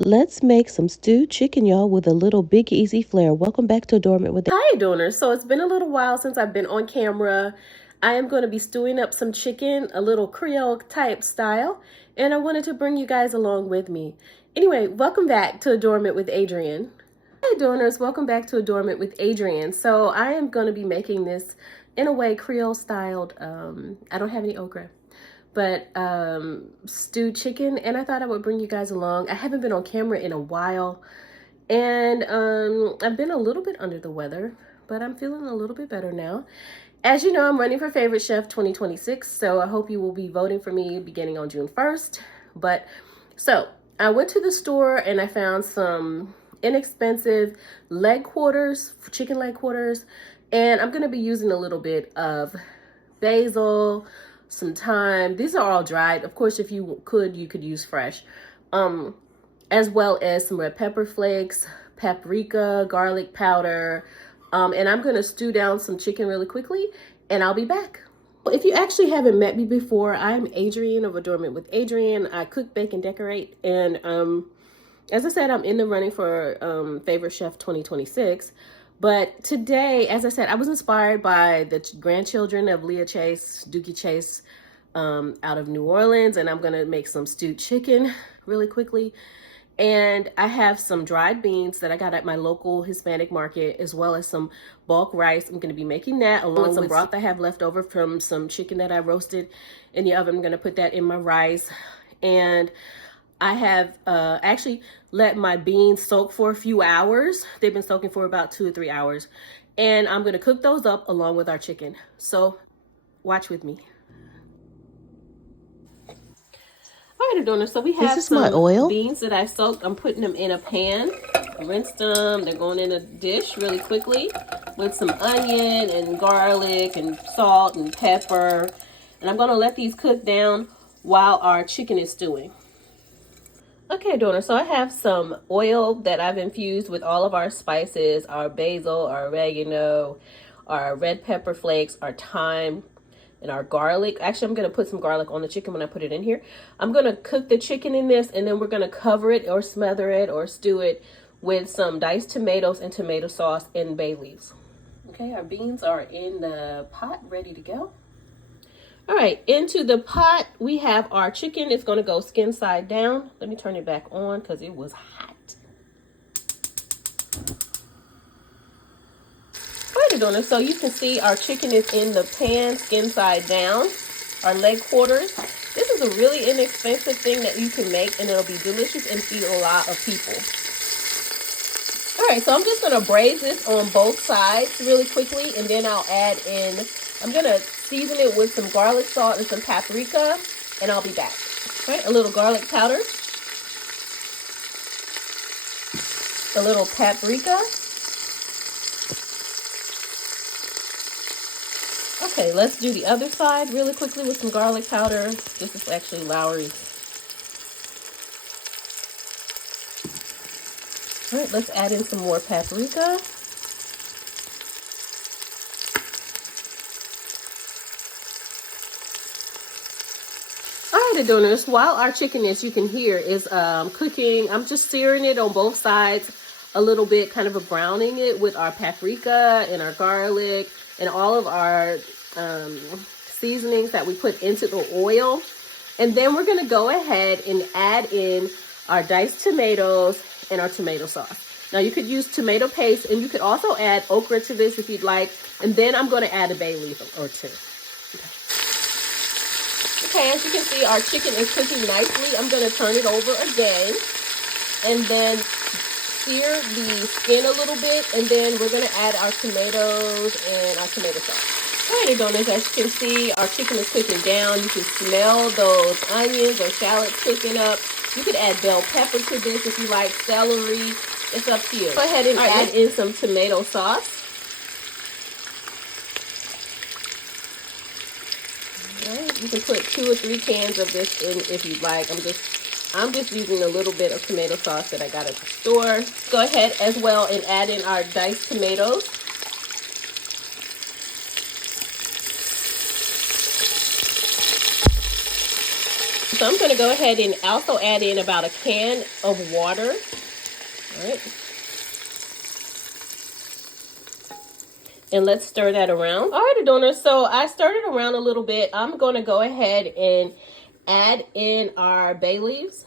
Let's make some stewed chicken, y'all, with a little Big Easy flair. Welcome back to Adornment with. Hi, Adorners. So it's been a little while since I've been on camera. I am going to be stewing up some chicken, a little Creole type style, and I wanted to bring you guys along with me. Anyway, welcome back to Adornment with Adrienne. Hi, Adorners. Welcome back to Adornment with Adrienne. So I am going to be making this in a way Creole styled. I don't have any okra, but stewed chicken, and I thought I would bring you guys along. I haven't been on camera in a while. And I've been a little bit under the weather, but I'm feeling a little bit better now. As you know, I'm running for Favorite Chef 2026, so I hope you will be voting for me beginning on June 1st. So I went to the store and I found some inexpensive leg quarters, chicken leg quarters, and I'm going to be using a little bit of basil, some thyme. These are all dried. Of course, if you could use fresh. As well as some red pepper flakes, paprika, garlic powder, and I'm gonna stew down some chicken really quickly, and I'll be back. If you actually haven't met me before, I'm Adrienne of Adornment with Adrienne. I cook, bake, and decorate, and as I said, I'm in the running for Favorite Chef 2026. But today, as I said, I was inspired by the grandchildren of Leah Chase, Dookie Chase, out of New Orleans, and I'm gonna make some stewed chicken really quickly. And I have some dried beans that I got at my local Hispanic market, as well as some bulk rice. I'm going to be making that along with some broth I have left over from some chicken that I roasted in the oven. I'm going to put that in my rice. And I have actually let my beans soak for a few hours. They've been soaking for about 2 or 3 hours. And I'm going to cook those up along with our chicken. So watch with me. All right, Adorners, so we have some beans that I soaked. I'm putting them in a pan. I rinsed them. They're going in a dish really quickly with some onion and garlic and salt and pepper. And I'm going to let these cook down while our chicken is stewing. Okay, Adorners, so I have some oil that I've infused with all of our spices, our basil, our oregano, our red pepper flakes, our thyme, and our garlic. Actually, I'm going to put some garlic on the chicken when I put it in here. I'm going to cook the chicken in this, and then we're going to cover it or smother it or stew it with some diced tomatoes and tomato sauce and bay leaves. Okay, our beans are in the pot, ready to go. All right, into the pot, we have our chicken. It's going to go skin side down. Let me turn it back on because it was hot. So you can see our chicken is in the pan, skin side down, our leg quarters. This is a really inexpensive thing that you can make, and it'll be delicious and feed a lot of people. All right, so I'm just gonna braise this on both sides really quickly, and then I'll add in, I'm gonna season it with some garlic salt and some paprika, and I'll be back. All right, a little garlic powder, a little paprika. Okay, let's do the other side really quickly with some garlic powder. This is actually Lowry's. All right, let's add in some more paprika. All right, Adorners, while our chicken, as you can hear, is cooking, I'm just searing it on both sides a little bit, kind of a browning it with our paprika and our garlic and all of our seasonings that we put into the oil. And then we're going to go ahead and add in our diced tomatoes and our tomato sauce. Now you could use tomato paste, and you could also add okra to this if you'd like. And then I'm going to add a bay leaf or two. Okay, as you can see, our chicken is cooking nicely. I'm going to turn it over again and then sear the skin a little bit, and then we're going to add our tomatoes and our tomato sauce. All right, Adorners, as you can see, our chicken is cooking down. You can smell those onions or shallots cooking up. You could add bell pepper to this if you like, celery. It's up to you. Go ahead and add in some tomato sauce. All right, you can put 2 or 3 cans of this in if you'd like. I'm just using a little bit of tomato sauce that I got at the store. Go ahead as well and add in our diced tomatoes. So I'm going to go ahead and also add in about a can of water. All right. And let's stir that around. All right, Adorners, so I stirred it around a little bit. I'm going to go ahead and add in our bay leaves.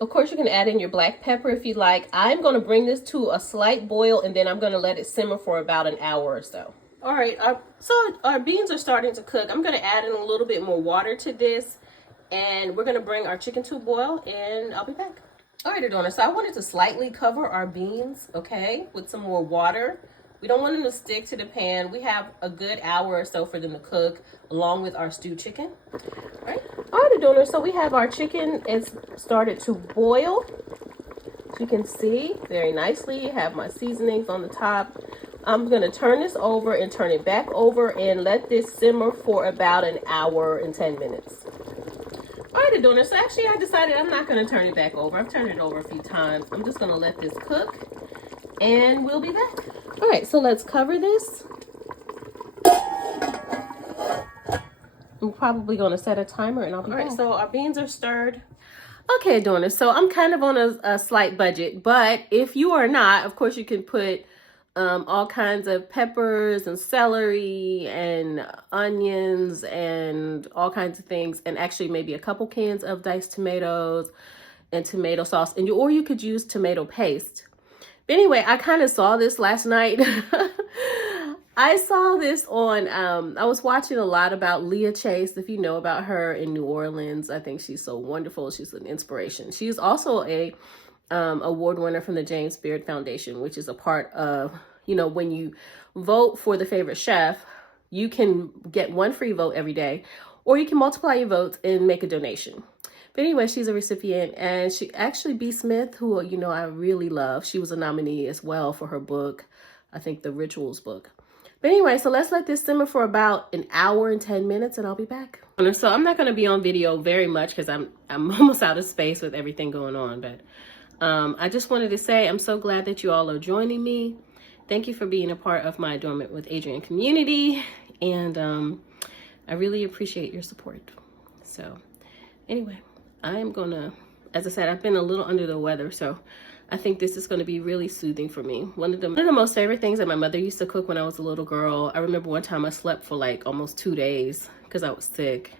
Of course, you can add in your black pepper if you like. I'm going to bring this to a slight boil, and then I'm going to let it simmer for about an hour or so. All right, so our beans are starting to cook. I'm going to add in a little bit more water to this, and we're going to bring our chicken to a boil, and I'll be back. All right, Adorners, so I wanted to slightly cover our beans, okay, with some more water. We don't want them to stick to the pan. We have a good hour or so for them to cook, along with our stewed chicken. All right, Adorners, so we have our chicken. It's started to boil. As you can see, very nicely. Have my seasonings on the top. I'm going to turn this over and turn it back over and let this simmer for about an hour and 10 minutes. All right, Adorners, so actually I decided I'm not going to turn it back over. I've turned it over a few times. I'm just going to let this cook, and we'll be back. All right, so let's cover this. I'm probably going to set a timer, and I'll be back. All right, so our beans are stirred. Okay, Adorners, so I'm kind of on a slight budget, but if you are not, of course you can put all kinds of peppers and celery and onions and all kinds of things, and actually maybe a couple cans of diced tomatoes and tomato sauce, and or you could use tomato paste. But anyway, I kind of saw this last night. I saw this on, I was watching a lot about Leah Chase, if you know about her, in New Orleans. I think she's so wonderful. She's an inspiration. She's also a award winner from the James Beard Foundation, which is a part of, you know, when you vote for the favorite chef, you can get one free vote every day, or you can multiply your votes and make a donation. But anyway, she's a recipient, and she actually, B. Smith, who, you know, I really love, she was a nominee as well for her book, I think the Rituals book. But anyway, so let's let this simmer for about an hour and 10 minutes, and I'll be back. So I'm not going to be on video very much because I'm almost out of space with everything going on, but I just wanted to say I'm so glad that you all are joining me. Thank you for being a part of my Adornment with Adrienne community, and I really appreciate your support. So anyway, I am gonna, as I said, I've been a little under the weather, so I think this is going to be really soothing for me. One of the most favorite things that my mother used to cook when I was a little girl. I remember one time I slept for like almost 2 days because I was sick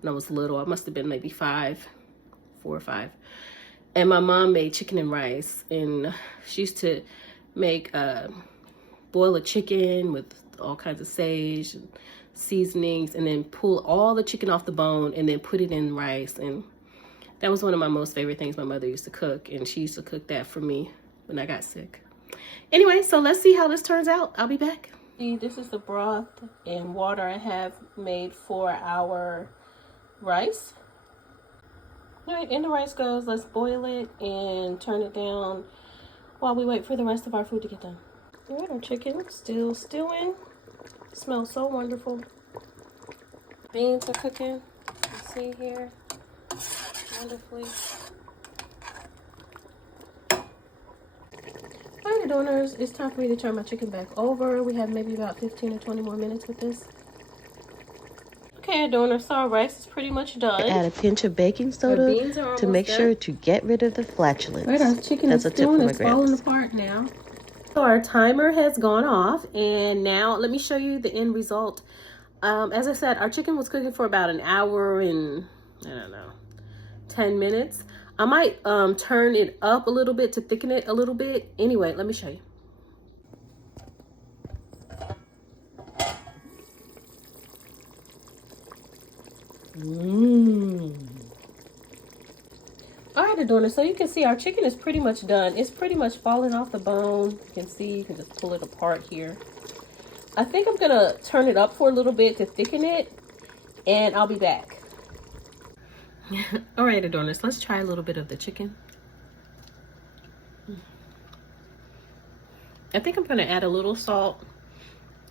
when I was little. I must have been maybe 4 or 5. And my mom made chicken and rice, and she used to make boil a chicken with all kinds of sage and seasonings, and then pull all the chicken off the bone and then put it in rice. And that was one of my most favorite things my mother used to cook, and she used to cook that for me when I got sick. Anyway, so let's see how this turns out. I'll be back. See, this is the broth and water I have made for our rice. All right, in the rice goes. Let's boil it and turn it down while we wait for the rest of our food to get done. All right, our chicken still stewing. It smells so wonderful. Beans are cooking. You see here. Wonderfully. Alright, Adorners, it's time for me to turn my chicken back over. We have maybe about 15 or 20 more minutes with this. Okay, Adorners, so our rice is pretty much done. Add a pinch of baking soda to make sure to get rid of the flatulence. Alright, our chicken is stewing. It's falling apart now. So our timer has gone off, and now let me show you the end result. As I said, our chicken was cooking for about an hour and, I don't know, 10 minutes. I might turn it up a little bit to thicken it a little bit. Anyway, let me show you. All right, Adorners, so you can see our chicken is pretty much done. It's pretty much falling off the bone. You can see, you can just pull it apart here. I think I'm gonna turn it up for a little bit to thicken it, and I'll be back. All right, Adorners, let's try a little bit of the chicken. I think I'm gonna add a little salt.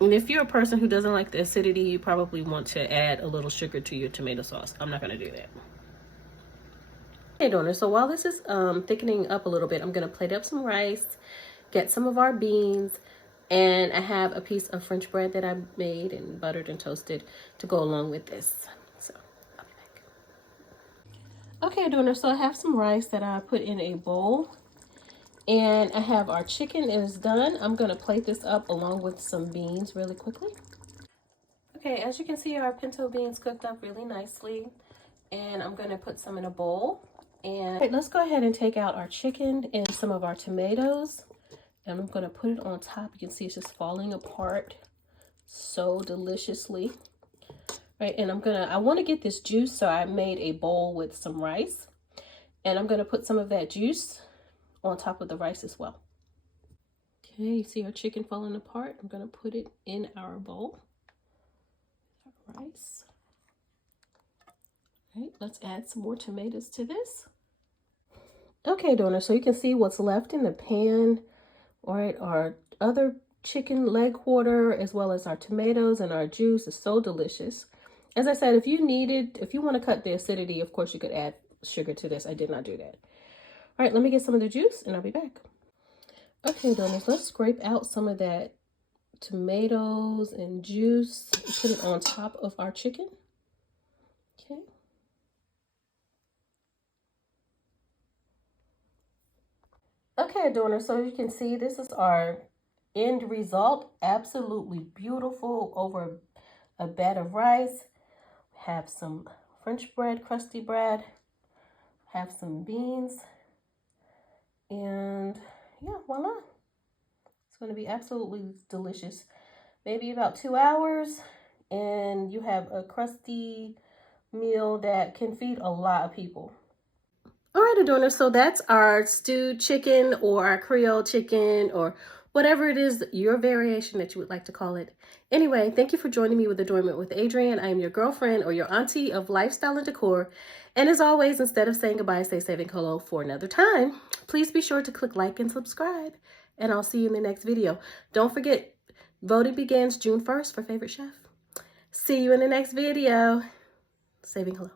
And if you're a person who doesn't like the acidity, you probably want to add a little sugar to your tomato sauce. I'm not gonna do that. Okay, Adorners, so while this is thickening up a little bit, I'm gonna plate up some rice, get some of our beans, And I have a piece of French bread that I made and buttered and toasted to go along with this. So I'll be back. Okay, Adorner, so I have some rice that I put in a bowl. And I have our chicken is done. I'm gonna plate this up along with some beans really quickly. Okay, as you can see, our pinto beans cooked up really nicely. And I'm gonna put some in a bowl. And okay, let's go ahead and take out our chicken and some of our tomatoes. And I'm gonna put it on top. You can see it's just falling apart so deliciously. Right, and I wanna get this juice, so I made a bowl with some rice. And I'm gonna put some of that juice on top of the rice as well. Okay, you see our chicken falling apart. I'm gonna put it in our bowl. Our rice. All right, let's add some more tomatoes to this. Okay, Adorner, so you can see what's left in the pan. All right, our other chicken leg quarter, as well as our tomatoes and our juice is so delicious. As I said, if you want to cut the acidity, of course you could add sugar to this. I did not do that. All right, let me get some of the juice and I'll be back. Okay, Adorners, let's scrape out some of that tomatoes and juice and put it on top of our chicken. Okay. Okay, Adorner, so you can see this is our end result. Absolutely beautiful over a bed of rice. Have some French bread, crusty bread. Have some beans. And yeah, voila. It's going to be absolutely delicious. Maybe about 2 hours and you have a crusty meal that can feed a lot of people. All right, Adorner, so that's our stewed chicken or our Creole chicken or whatever it is, your variation that you would like to call it. Anyway, thank you for joining me with Adornment with Adrienne. I am your girlfriend or your auntie of lifestyle and decor. And as always, instead of saying goodbye, say saving hello for another time. Please be sure to click like and subscribe. And I'll see you in the next video. Don't forget, voting begins June 1st for favorite chef. See you in the next video. Saving hello.